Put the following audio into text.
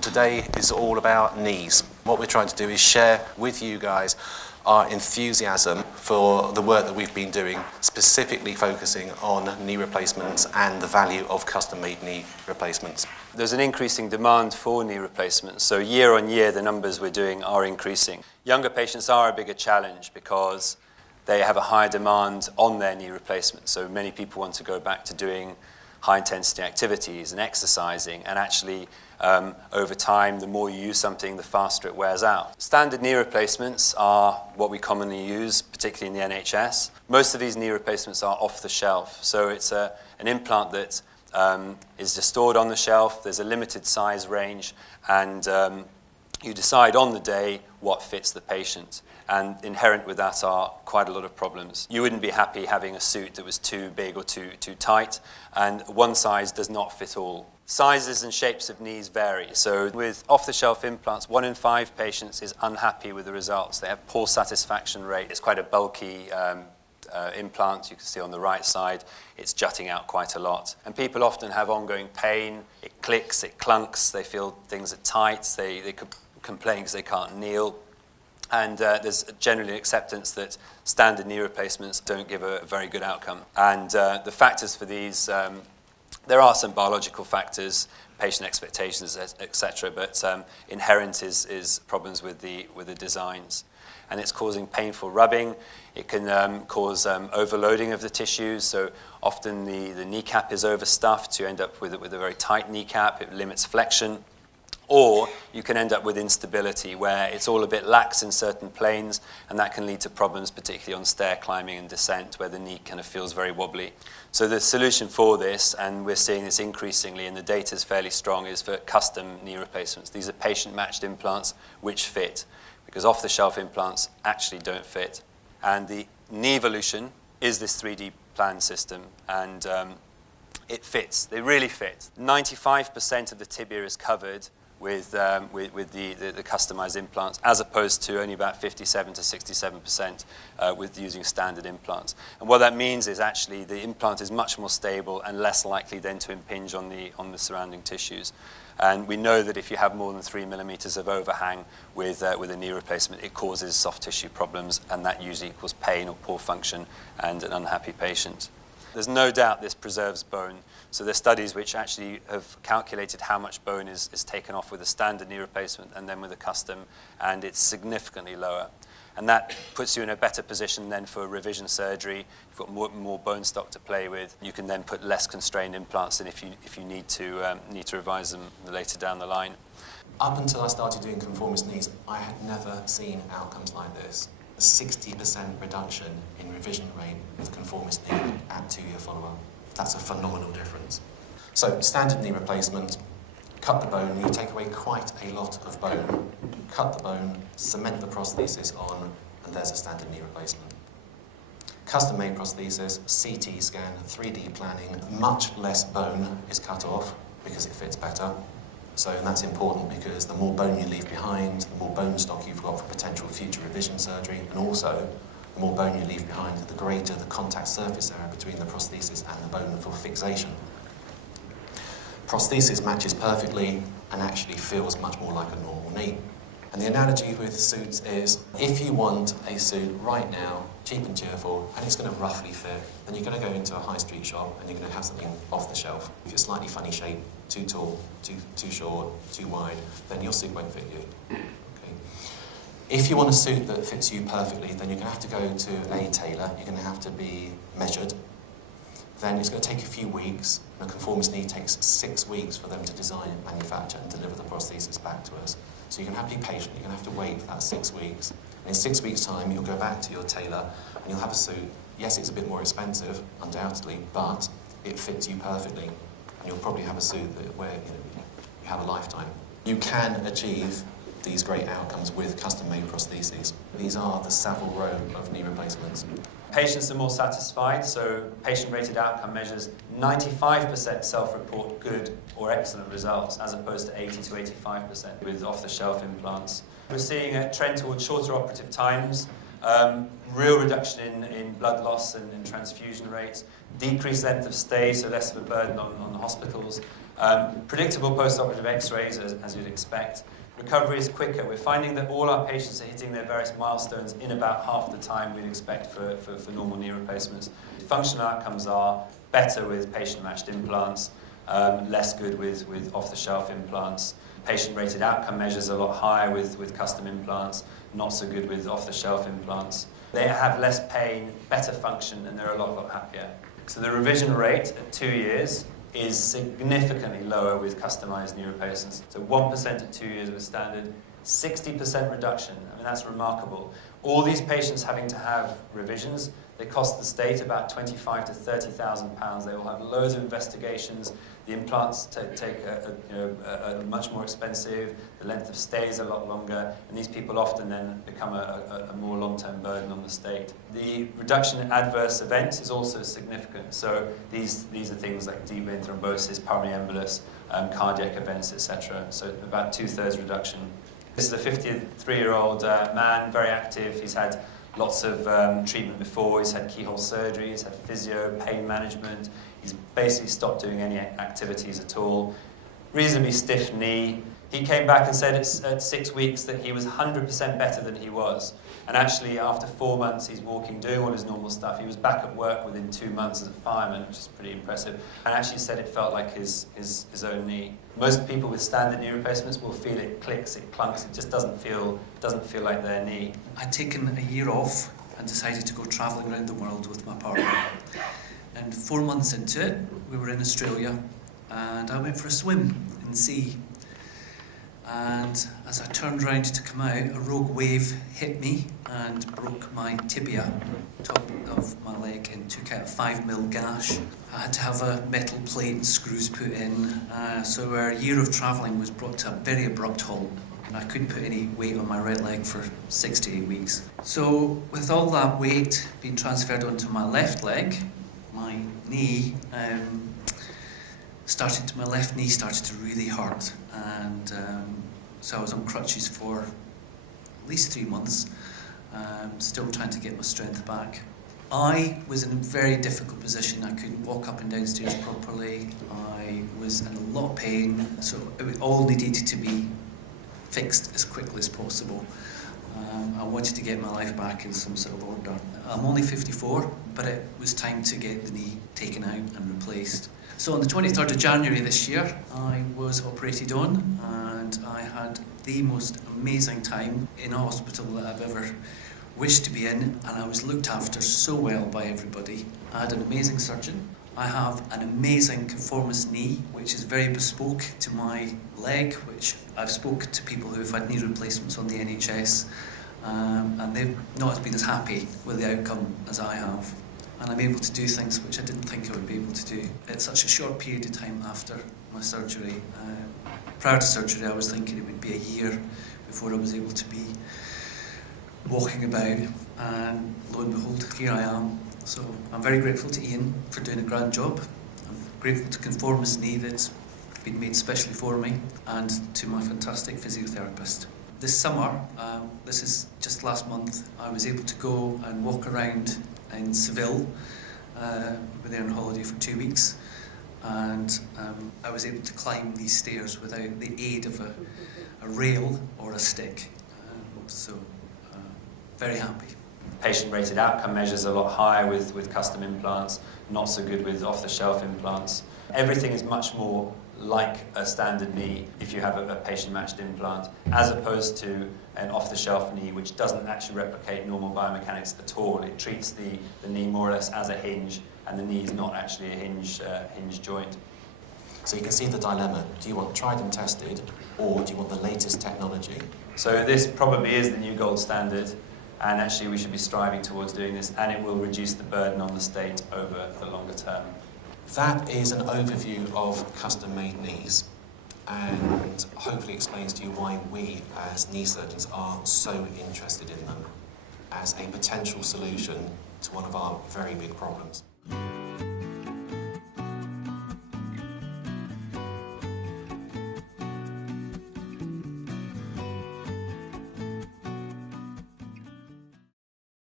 Today is all about knees. What we're trying to do is share with you guys our enthusiasm for the work that we've been doing, specifically focusing on knee replacements and the value of custom-made knee replacements. There's an increasing demand for knee replacements, so year on year the numbers we're doing are increasing. Younger patients are a bigger challenge because they have a higher demand on their knee replacement, so many people want to go back to doing high-intensity activities and exercising, and actually over time, the more you use something, the faster it wears out. Standard knee replacements are what we commonly use, particularly in the NHS. Most of these knee replacements are off the shelf, so it's an implant that is just stored on the shelf. There's a limited size range, and you decide on the day what fits the patient. And inherent with that are quite a lot of problems. You wouldn't be happy having a suit that was too big or too tight, and one size does not fit all. Sizes and shapes of knees vary. So with off-the-shelf implants, 1 in 5 patients is unhappy with the results. They have poor satisfaction rate. It's quite a bulky implant. You can see on the right side, it's jutting out quite a lot. And people often have ongoing pain. It clicks, it clunks, they feel things are tight, they complain because they can't kneel. And there's generally acceptance that standard knee replacements don't give a very good outcome. And the factors for these, there are some biological factors, patient expectations, etc., but inherent is problems with the designs. And it's causing painful rubbing. It can cause overloading of the tissues, so often the kneecap is overstuffed. You end up with a very tight kneecap. It limits flexion. Or you can end up with instability, where it's all a bit lax in certain planes, and that can lead to problems, particularly on stair climbing and descent, where the knee kind of feels very wobbly. So the solution for this, and we're seeing this increasingly, and the data is fairly strong, is for custom knee replacements. These are patient-matched implants which fit, because off-the-shelf implants actually don't fit. And the Kneevolution is this 3D plan system, and it fits. They really fit. 95% of the tibia is covered with the customized implants, as opposed to only about 57 to 67% with using standard implants. And what that means is actually the implant is much more stable and less likely then to impinge on the surrounding tissues. And we know that if you have more than 3 millimeters of overhang with a knee replacement, it causes soft tissue problems, and that usually equals pain or poor function and an unhappy patient. There's no doubt this preserves bone. So there's studies which actually have calculated how much bone is taken off with a standard knee replacement and then with a custom, and it's significantly lower. And that puts you in a better position then for revision surgery. You've got more bone stock to play with. You can then put less constrained implants in if you need to revise them later down the line. Up until I started doing conformist knees, I had never seen outcomes like this. A 60% reduction in revision rate with conformist knee at 2-year follow-up. That's a phenomenal difference. So standard knee replacement, cut the bone, you take away quite a lot of bone. Cut the bone, cement the prosthesis on, and there's a standard knee replacement. Custom-made prosthesis, CT scan, 3D planning, much less bone is cut off because it fits better. So and that's important because the more bone you leave behind, the more bone stock you've got for potential future revision surgery, and also the more bone you leave behind, the greater the contact surface area between the prosthesis and the bone for fixation. Prosthesis matches perfectly and actually feels much more like a normal knee. And the analogy with suits is, if you want a suit right now, cheap and cheerful, and it's going to roughly fit, then you're going to go into a high street shop and you're going to have something off the shelf. If you're slightly funny shaped, too tall, too short, too wide, then your suit won't fit you. Okay. If you want a suit that fits you perfectly, then you're going to have to go to a tailor, you're going to have to be measured. Then it's going to take a few weeks. A conformist knee takes 6 weeks for them to design, manufacture, and deliver the prosthesis back to us. So you're going to have to be patient, you're going to have to wait for that 6 weeks. And in 6 weeks' time, you'll go back to your tailor and you'll have a suit. Yes, it's a bit more expensive, undoubtedly, but it fits you perfectly. And you'll probably have a suit where you have a lifetime. You can achieve these great outcomes with custom-made prostheses. These are the Savile Row of knee replacements. Patients are more satisfied, so patient-rated outcome measures 95% self-report good or excellent results, as opposed to 80 to 85% with off-the-shelf implants. We're seeing a trend towards shorter operative times, real reduction in blood loss and transfusion rates, decreased length of stay, so less of a burden on the hospitals, Predictable post-operative x-rays, as you'd expect. Recovery is quicker. We're finding that all our patients are hitting their various milestones in about half the time we'd expect for normal knee replacements. Functional outcomes are better with patient-matched implants, less good with off-the-shelf implants. Patient-rated outcome measures are a lot higher with custom implants, not so good with off-the-shelf implants. They have less pain, better function, and they're a lot happier. So the revision rate at 2 years is significantly lower with customised knee replacements. So 1% at 2 years with standard, 60% reduction. I mean, that's remarkable. All these patients having to have revisions, they cost the state about £25,000 to £30,000. They will have loads of investigations. The implants take a much more expensive. The length of stay is a lot longer, and these people often then become a more long-term burden on the state. The reduction in adverse events is also significant. So these are things like deep vein thrombosis, pulmonary embolus, cardiac events, etc. So about 2/3 reduction. This is a 53-year-old man, very active. He's had lots of treatment before. He's had keyhole surgery, he's had physio, pain management. He's basically stopped doing any activities at all. Reasonably stiff knee. He came back and said at 6 weeks that he was 100% better than he was. And actually, after 4 months, he's walking, doing all his normal stuff. He was back at work within 2 months as a fireman, which is pretty impressive. And actually said it felt like his own knee. Most people with standard knee replacements will feel it clicks, it clunks. It just doesn't feel like their knee. I'd taken a year off and decided to go travelling around the world with my partner. And 4 months into it, we were in Australia, and I went for a swim in the sea. And as I turned round to come out, a rogue wave hit me and broke my tibia, top of my leg, and took out a 5mm gash. I had to have a metal plate and screws put in, so our year of travelling was brought to a very abrupt halt. I couldn't put any weight on my right leg for 6 to 8 weeks. So with all that weight being transferred onto my left leg, my knee my left knee started to really hurt, and so I was on crutches for at least 3 months, still trying to get my strength back. I was in a very difficult position. I couldn't walk up and down stairs properly. I was in a lot of pain, so it all needed to be fixed as quickly as possible. I wanted to get my life back in some sort of order. I'm only 54, but it was time to get the knee taken out and replaced. So on the 23rd of January this year, I was operated on, and I had the most amazing time in a hospital that I've ever wished to be in, and I was looked after so well by everybody. I had an amazing surgeon. I have an amazing conformist knee, which is very bespoke to my leg, which I've spoken to people who have had knee replacements on the NHS, and they've not been as happy with the outcome as I have. And I'm able to do things which I didn't think I would be able to do at such a short period of time after my surgery. Prior to surgery, I was thinking it would be a year before I was able to be walking about, and lo and behold, here I am. So I'm very grateful to Ian for doing a grand job. I'm grateful to Conformist Knee that's been made specially for me, and to my fantastic physiotherapist. This summer, this is just last month, I was able to go and walk around in Seville. We were there on holiday for 2 weeks, and I was able to climb these stairs without the aid of a rail or a stick. Very happy. Patient-rated outcome measures are a lot higher with custom implants, not so good with off-the-shelf implants. Everything is much more like a standard knee if you have a patient-matched implant, as opposed to an off-the-shelf knee which doesn't actually replicate normal biomechanics at all. It treats the knee more or less as a hinge, and the knee is not actually a hinge joint. So you can see the dilemma. Do you want tried and tested, or do you want the latest technology? So this probably is the new gold standard, and actually we should be striving towards doing this, and it will reduce the burden on the state over the longer term. That is an overview of custom-made knees, and hopefully explains to you why we as knee surgeons are so interested in them as a potential solution to one of our very big problems.